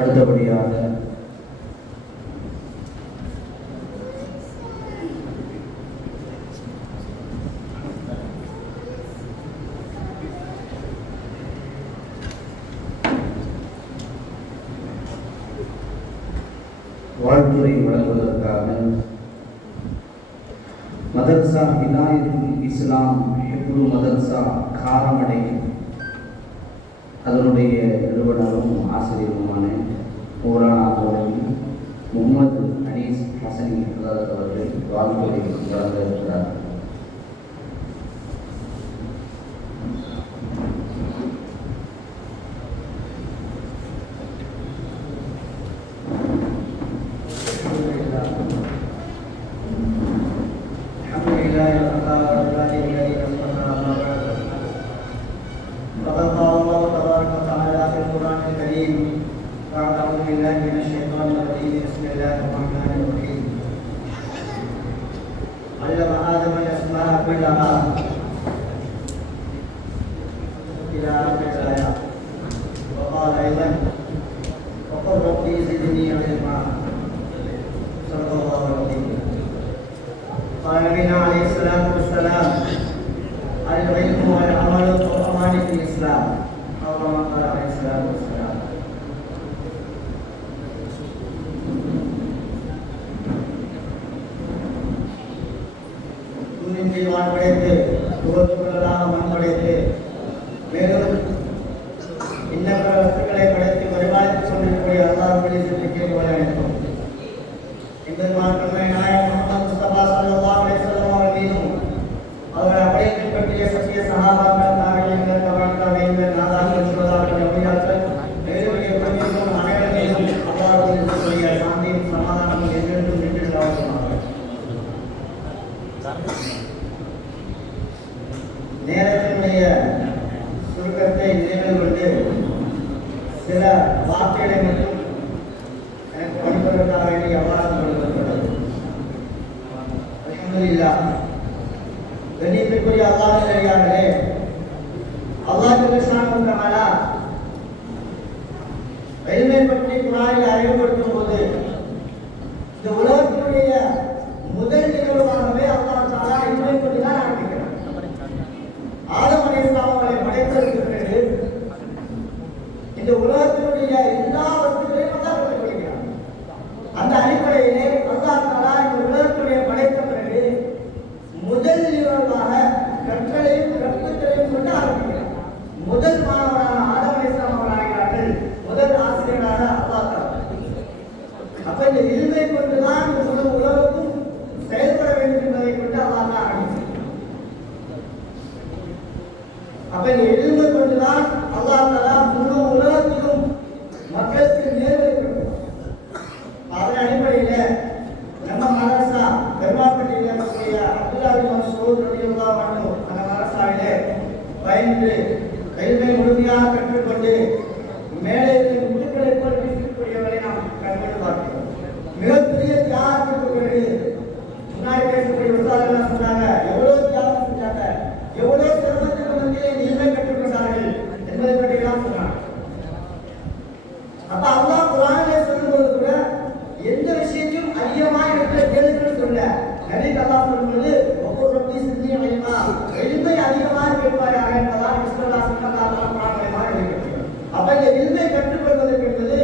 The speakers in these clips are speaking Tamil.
அடுத்தபடியாக வாழ்த்துறை வழங்குவதற்காக மதரசா ஹிதாயத்துல் இஸ்லாம் ஹிப்ரு மதரசா காரமடை அதனுடைய நிறுவனரும் ஆசிரியருமான பூரானா மௌலவி முகமது அனீஸ் ஹசனி அவர்கள் வாழ்த்துறை வழங்க இருக்கிறார். علم آدم الأسماء كلها إلى آخر الآية وقال أيضا وقل ربي زدني علما صدق الله العظيم. قال نبينا عليه الصلاة والسلام العلم والعمل والأمان في الإسلام أو كما قال عليه الصلاة والسلام. வான் படைத்து துவத்துக்களாக மண் படைத்து மேலும் இன்னற்ற வஸ்துக்களை படைத்து பரிபாலித்துக் கொண்டிருக்கக்கூடிய அல்லாஹ்வுடைய சிறப்புகளை அழைத்தோம். இந்த மாற்றமே நாயகம் முஹம்மது முஸ்தபா ஸல்லல்லாஹு அலைஹி வஸல்லம் அவர்கள் மீதும் அவர்கள் அப்படியே பின்பற்றிய சத்திய சஹாபாக்கள் தாபிஈன்கள் தபஅத் நாதாக்கள் சுஹதாக்கள் நபியாக்கள் மேலும் எப்படியும் அனைவரும் மீதும் அல்லாஹ்வுடைய சாந்தியும் சமாதானமும் என்றென்றும் நின்றிருந்தார்கள். நேரத்தினுடைய சுருக்கத்தை நினைவில் கொண்டு சில வார்த்தைகளை மட்டும் எனக்கு படிப்பதற்காக வேண்டிய அவாதம் கொடுக்கப்பட்டது. அல்ஹம்துலில்லாஹ். கண்ணியத்திற்குரிய அல்லாஹ் நல்லடியார்களே, அல்லாஹ் சுப்ஹானஹு வ தஆலா இல்மை பற்றி குர்ஆனில் அறிவுறுத்தும் போது இந்த உலகத்தினுடைய முதல் நிகழ்வாகவே அல்லாஹ் தஆலா இல்மை பற்றி தான் ஆரம்பிக்கிறார். ஆதம் அலைஹிஸ்ஸலாம் அவர்களை படைத்ததற்கு பிறகு இந்த உலகத்தினுடைய எல்லா வஸ்துக்களையும் அல்லாஹ் படைக்கிறார். அந்த அடிப்படையிலே அல்லாஹ் தஆலா இந்த உலகத்தினுடைய படைத்த பிறகு முதல் நிகழ்வாக கற்றலையும் கற்பித்தலையும் கொண்டு ஆரம்பிக்கிறார். முதல் மாணவரான ஆதம் அலைஹிஸ்ஸலாம் அவர்கள் முதல் ஆசிரியராக அல்லாஹ் தஆலா. அப்ப இந்த இல்மை கொண்டுதான் இந்த முழு உலகமும் செயல்பட வேண்டும் என்பதை கொண்டு அல்லாஹ் தான் ஆரம்பித்தார். அப்ப இந்த இல்மை கொண்டுதான் அல்லாஹ் தஆலா முழு உலகத்திலும் மக்களுக்கு நேர்வழி கொடுத்தார். அதன் அடிப்படையில நம்ம மதரசா பெருமாள்பட்டியில் இருக்கக்கூடிய அப்துல்லா பின் மஸ்ஊத் ரலியல்லாஹு அன்ஹு அந்த மதரசாவிலே பயின்று இல்மை முழுமையாக கற்றுக்கொண்டு மேலே இருக்கும் முத்துக்களை போல் வீசக்கூடியவரை நாம் கண்கொண்டு பார்க்கிறோம். மிகப்பெரிய தியாகத்திற்கு பிறகு முன்னாடி பேசக்கூடிய உஸ்தாதுகள் சொன்னாங்க, எவ்வளவு தியாகம் செஞ்சாங்க, எவ்வளவு சிரமத்திற்கு மத்தியிலே இல்மை கற்றுக்கொண்டார்கள் என்பதை பற்றி எல்லாம் சொன்னாங்க. அப்ப அல்லாஹ் குர்ஆனிலே சொல்லும்போது கூட எந்த விஷயத்தையும் அதிகமாக இருக்கிற கேள்விகள் சொல்ல நபி அல்லாஹ் சொல்லும்போது ஒவ்வொரு ரப்பி சித்தி அலிமா இல்மை அதிகமாக கேட்பாயாக என்பதால் பிஸ்மில்லாஹ் ஸல்லல்லாஹு அலைஹி வஸல்லம் எழுதியிருக்கிறார். அப்ப இந்த இல்மை கற்றுக்கொள்வதற்கு என்பது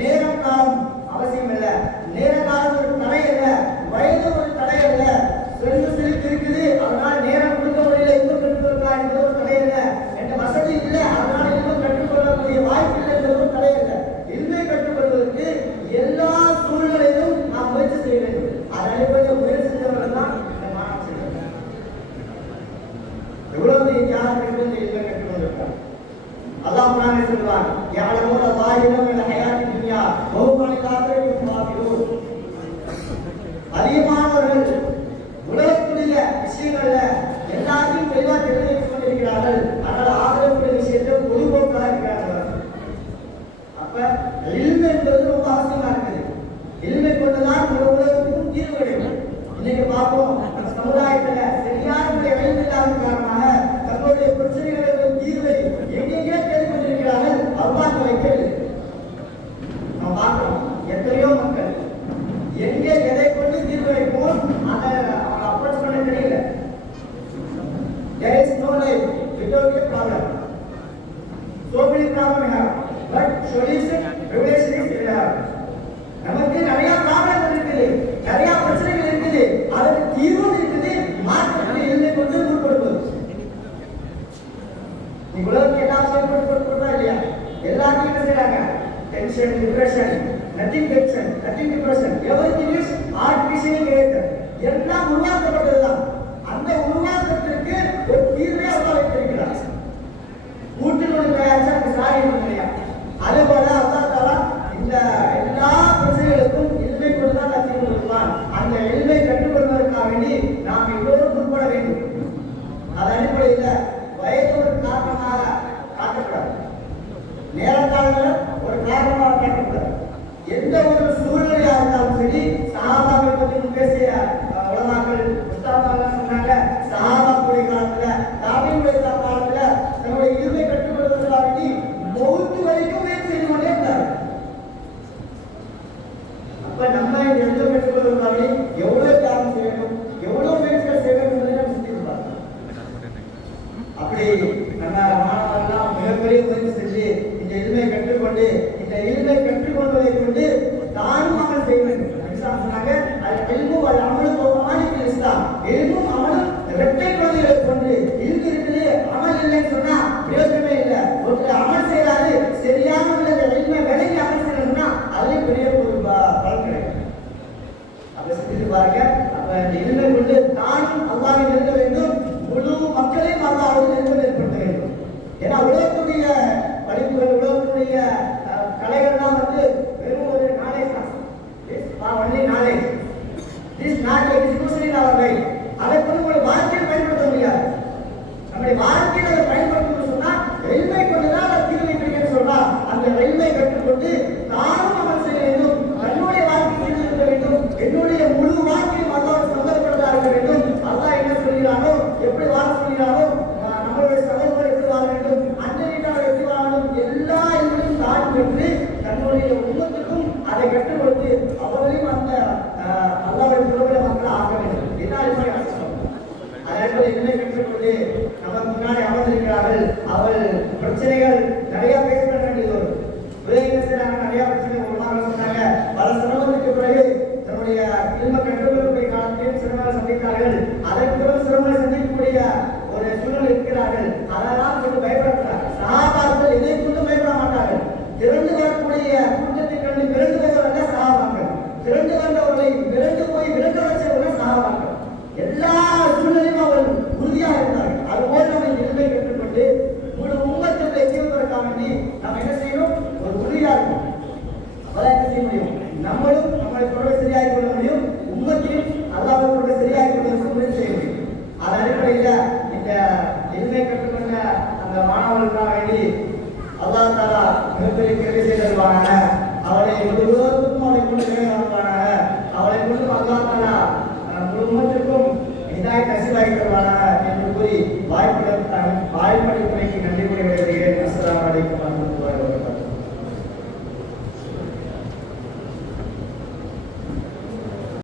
நேரம் காலம் அவசியம் இல்லை, நேர காலம் ஒரு தடை அல்ல, வயது ஒரு தடை அல்ல, செல்வ செழிப்பு இருக்குது அதனால் நேரம் கொடுக்க முடியல இன்னும் கற்றுக்கொள்ளலாம் என்பது ஒரு தடை அல்ல, என்ற வசதி இல்லை அதனால் இன்னும் கற்றுக்கொள்ளக்கூடிய வாய்ப்பு இல்லை என்பது ஒரு தடை அல்ல. இல்மை கற்றுக்கொள்வதற்கு எல்லா சூழ்நிலையிலும் நாம் முயற்சி செய்ய வேண்டும். அதன் அடிப்படையில் முயற்சி செஞ்சவர்கள் தான் இந்த மாணவ செய்கிறார். எவ்வளவு தியாகம் இந்த இல்மை கற்றுக்கொண்டிருக்கிறார். அல்லாஹ் குர்ஆனில் சொல்வான், யஅலமூன ஸாஹிரன் மினல் ஹயாத்தி துன்யா வ ஹும் அனில் ஆখিরাতি காஃபிரூன். அதிகமானவர்கள் உலகத்துடைய விஷயங்கள்ல எல்லாத்தையும் தெளிவாக தெரிந்து வைத்துக் கொண்டிருக்கிறார்கள், ஆனால் ஆகிரத்துடைய விஷயத்தை பொதுபோக்காக இருக்கிறார்கள். அப்ப இல்மை என்பது ரொம்ப அவசியமா இருக்குது. இல்மை கொண்டுதான் ஒரு உலகத்துக்கும் தீர்வு கிடைக்கும். இன்னைக்கு பார்ப்போம், நம்ம சமுதாயத்துல சரியான இல்மை இல்லாத காரணமாக தங்களுடைய பிரச்சனைகளுக்கு தீர்வை எங்கெங்கே தேடிக்கொண்டிருக்கிறார்கள், அல்லாஹ் வைக்கவில்லை. problem we have, but solution, revelation is we have. நமக்கு நிறைய ப்ராப்ளம் இருக்குது, நிறைய பிரச்சனைகள் இருக்குது, அதற்கு தீர்வும் இருக்குது. மாற்றத்தை எழுதி கொண்டு முற்படுவது. நீ உலகத்துக்கு என்ன செயல்படுத்தா இல்லையா? எல்லாத்தையும் என்ன செய்யறாங்க? Tension, depression, nothing tension, nothing depression, everything is artificially created. எல்லாம் உருவாக்கப்பட்டதுதான். அந்த உருவாக்கத்திற்கு ஒரு தீர்வை அல்லாஹ் வைத்திருக்கிறார். கூட்டில் ஒரு தயாரிச்சா சாரி இல்லையா? அதுபோல அல்லாஹ் தஆலா இந்த எல்லா பிரச்சனைகளுக்கும் இல்மை கொண்டுதான் தீர்வு கொடுப்பான். அந்த இல்மை கற்றுக்கொள்வதற்காக வேண்டி நாம் எல்லோரும் முற்பட வேண்டும். அதன் அடிப்படையில் வயது ஒரு காரணமாக காட்டக்கூடாது, நேரக்காலங்களில் ஒரு காரணமாக காட்டக்கூடாது. எந்த ஒரு சூழ்நிலையாக இருந்தாலும் சரி, சஹாபாக்கள் பற்றி பேசிய உலமாக்கள் புஸ்தகங்கள் சொன்னாங்க, சஹாபாக்களுடைய காலத்துல, தாபீன்களுடைய காலத்துல தன்னுடைய இல்மை கற்றுக்கொள்வதற்காக வேண்டி மௌத்து வரைக்கும் முயற்சி செய்து கொண்டே இருந்தார். அப்ப நம்ம இந்த இல்மை கற்றுக்கொள்வதற்காக எவ்வளவு தியாகம் செய்ய வேண்டும், எவ்வளவு முயற்சிகள் செய்ய வேண்டும் என்பதை நம்ம சிந்திப்பாங்க. அப்படி நம்ம மாணவர்கள்லாம் மிகப்பெரிய முயற்சி செஞ்சு இந்த இல்மை கற்றுக்கொண்டு, இந்த இல்மை கற்றுக்கொள்வதை கொண்டு தானும் அமல் செய்ய வேண்டும். சொன்னாங்க, அது இல்மும் அது அமலும் போகமானிக்கு இஸ்லாம். இல்மும் அமலும் இரட்டை குழந்தைகளை கொண்டு இல்மு இருக்குது, அமல் இல்லைன்னு சொன்னா பிரயோஜனமே இல்லை. ஒருத்தர் அமல் செய்யறாரு, சரியான இல்மை விலைக்கு அமல் செய்யணும்னா அதுலயும் பெரிய ஒரு பலன் கிடைக்கும். அப்ப சிந்தித்து பாருங்க. அப்ப இந்த இல்மை கொண்டு தானும் அல்லாஹ்வை நெருங்க வேண்டும், முழு மக்களையும் அல்லாஹ்வை நெருங்க ஏற்படுத்த வேண்டும். ஏன்னா உலகத்துடைய படிப்புகள், உலகத்துடைய கலைகள்லாம் வெறும் ஒரு நாலேஜ் தான். only knowledge. This knowledge is used in our life. அதை கொண்டு ஒரு வாழ்க்கையில் பயன்படுத்த முடியாது. நம்முடைய வாழ்க்கையில் அதை பயன்படுத்தணும்னு சொன்னா இல்மை கொண்டுதான் அதை தீர்வு வைக்கிறேன்னு சொல்றா. அந்த இல்மை கற்றுக்கொண்டு தானும் அமல் செய்ய வேண்டும், தன்னுடைய வாழ்க்கையை இருக்க வேண்டும், என்னுடைய முழு வாழ்க்கையும் அல்லாஹ் சந்தர்ப்பப்படுத்தா இருக்க வேண்டும். அல்லாஹ் என்ன சொல்கிறானோ, எப்படி வாழ சொல்கிறானோ, நம்மளுடைய சகோதரர் எப்படி வாழ வேண்டும், அந்த வீட்டாளர் எப்படி வாழ வேண்டும், எல்லா இல்மையும் தான் பெற்று தன்னுடைய உம்மத்துக்கும் அதை கற்றுக் கொடுத்து அவர்களையும் அந்த அல்லாஹ்வை திருவிழா மக்கள் ஆக வேண்டும். என்ன அடிப்படை அதே இல்மை கற்றுக்கொண்டு நமக்கு முன்னாடி அமர்ந்திருக்கிறார்கள். அவள் பிரச்சனைகள் நிறைய பேசப்பட வேண்டியது வரும். நிறைய பிரச்சனைகள் சொன்னாங்க. பல சிரமத்துக்கு பிறகு தன்னுடைய இல்மை கற்றுக்கொள்ளக்கூடிய காலத்தில் சிரமங்களை சந்தித்தார்கள். அதற்கு பிறகு சிரமங்களை சந்திக்கக்கூடிய ஒரு சூழல் இருக்கிறார்கள். அதெல்லாம் கொஞ்சம் பயப்படக்கூடாது. சஹாபாக்கள் இதை கொண்டு பயப்பட மாட்டார்கள். திரண்டு வரக்கூடிய கூட்டத்தை கண்டு மிரண்டு போவதல்ல சஹாபாக்கள். திரண்டு வந்தவர்களை மிரண்டு போய் விரண்டு வச்சவர்கள் சஹாபாக்கள். எல்லா சூழ்நிலையும் அவர்கள் உறுதியாக இருந்தார்கள். அதுபோல் நம்ம இல்மை கற்றுக்கொண்டு முழு உம்மத்தை செய்வதற்காக வேண்டி நாம் என்ன செய்யணும்? ஒரு உறுதியாக இருக்கும். அப்பதான் என்ன செய்ய முடியும்? நம்மளும் நம்மளை தொடர்பு சரியாக கொள்ள முடியும், உம்மத்தையும் அல்லாஹ்வை தொடர்பு சரியாக கொள்வதற்கு முயற்சி செய்ய முடியும். அதன் அடிப்படையில் இந்த இல்மை கற்றுக்கொண்ட அந்த மாணவர்களுக்காக வேண்டி அல்லாஹ் தஆலா மிகப்பெரிய கிருபை செய்தருவானாக. அவளை முழுவதும் அவளை கொண்டு நிறைவேற்றுவானாக. அவளை கொண்டு அல்லாஹ் தஆலா முழு உம்மத்திற்கும் ஹிதாயத் நசீபாக்கி தருவானாக என்று கூறி வாய்ப்பளித்தமைக்கு நன்றி கூறி